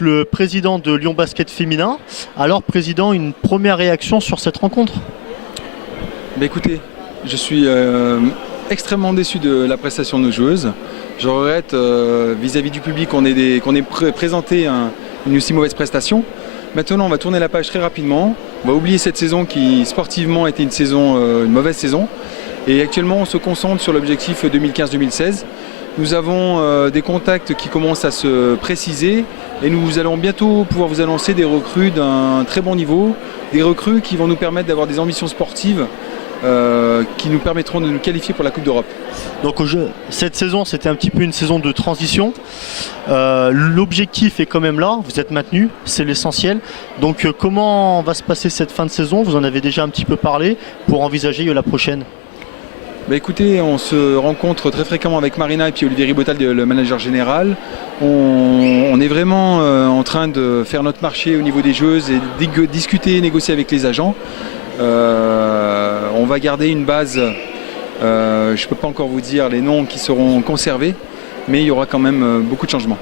êtes le président de Lyon Basket Féminin. Alors, président, une première réaction sur cette rencontre? Écoutez, je suis extrêmement déçu de la prestation de nos joueuses. Je regrette vis-à-vis du public qu'on ait présenté une aussi mauvaise prestation. Maintenant, on va tourner la page très rapidement. On va oublier cette saison qui, sportivement, était une mauvaise saison. Et actuellement, on se concentre sur l'objectif 2015-2016. Nous avons des contacts qui commencent à se préciser et nous allons bientôt pouvoir vous annoncer des recrues d'un très bon niveau, des recrues qui vont nous permettre d'avoir des ambitions sportives qui nous permettront de nous qualifier pour la Coupe d'Europe. Donc cette saison, c'était un petit peu une saison de transition. L'objectif est quand même là, vous êtes maintenu, c'est l'essentiel. Donc comment va se passer cette fin de saison? Vous en avez déjà un petit peu parlé pour envisager la prochaine. Écoutez, on se rencontre très fréquemment avec Marina et puis Olivier Ribotal, le manager général. On est vraiment en train de faire notre marché au niveau des joueuses et discuter, négocier avec les agents. On va garder une base, je ne peux pas encore vous dire les noms qui seront conservés, mais il y aura quand même beaucoup de changements.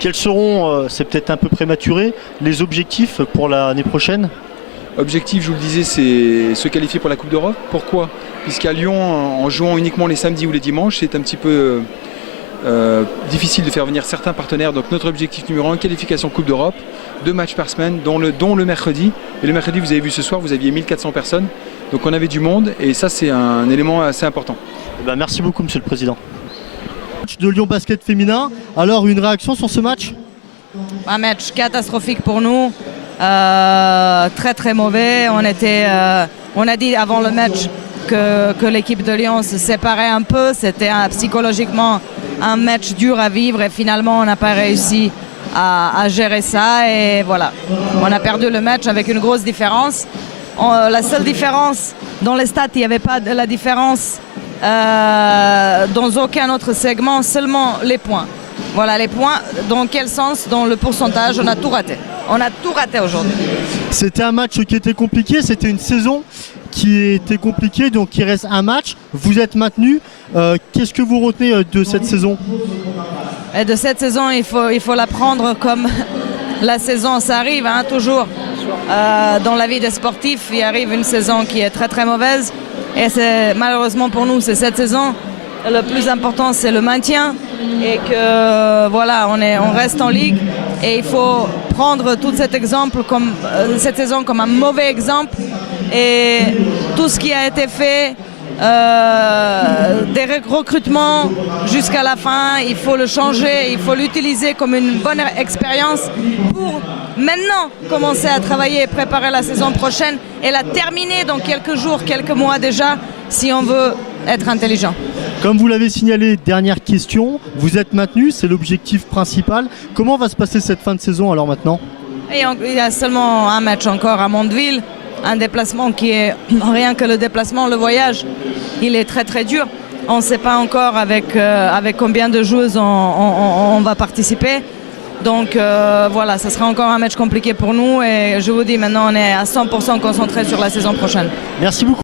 Quels seront, c'est peut-être un peu prématuré, les objectifs pour l'année prochaine? Objectif, je vous le disais, c'est se qualifier pour la Coupe d'Europe. Pourquoi? Puisqu'à Lyon, en jouant uniquement les samedis ou les dimanches, c'est un petit peu difficile de faire venir certains partenaires. Donc notre objectif numéro 1, qualification Coupe d'Europe, 2 matchs par semaine, dont le mercredi. Et le mercredi, vous avez vu ce soir, vous aviez 1400 personnes. Donc on avait du monde et ça, c'est un élément assez important. Merci beaucoup, Monsieur le Président. Match de Lyon Basket Féminin. Alors, une réaction sur ce match? Un match catastrophique pour nous. Très très mauvais. On a dit avant le match que l'équipe de Lyon se séparait un peu. C'était psychologiquement un match dur à vivre et finalement on n'a pas réussi à gérer ça et voilà. On a perdu le match avec une grosse différence. La seule différence dans les stats, il n'y avait pas de la différence dans aucun autre segment, seulement les points. Voilà les points. Dans quel sens? Dans le pourcentage, on a tout raté. On a tout raté aujourd'hui. C'était un match qui était compliqué, c'était une saison qui était compliquée, donc il reste un match. Vous êtes maintenu. Qu'est-ce que vous retenez de cette saison? Et de cette saison, il faut la prendre comme la saison, ça arrive toujours. Dans la vie des sportifs, il arrive une saison qui est très très mauvaise. Et malheureusement pour nous, c'est cette saison. Le plus important, c'est le maintien. Et que voilà, on reste en ligue. Et il faut prendre tout cet exemple cette saison comme un mauvais exemple. Et tout ce qui a été fait, des recrutements jusqu'à la fin, il faut le changer, il faut l'utiliser comme une bonne expérience pour maintenant commencer à travailler et préparer la saison prochaine et la terminer dans quelques jours, quelques mois déjà, si on veut être intelligent. Comme vous l'avez signalé, dernière question, vous êtes maintenu, c'est l'objectif principal. Comment va se passer cette fin de saison alors maintenant? Il y a seulement un match encore à Mondeville, un déplacement qui est rien que le déplacement, le voyage, il est très très dur. On ne sait pas encore avec combien de joueuses on va participer. Donc voilà, ça sera encore un match compliqué pour nous et je vous dis maintenant on est à 100% concentré sur la saison prochaine. Merci beaucoup.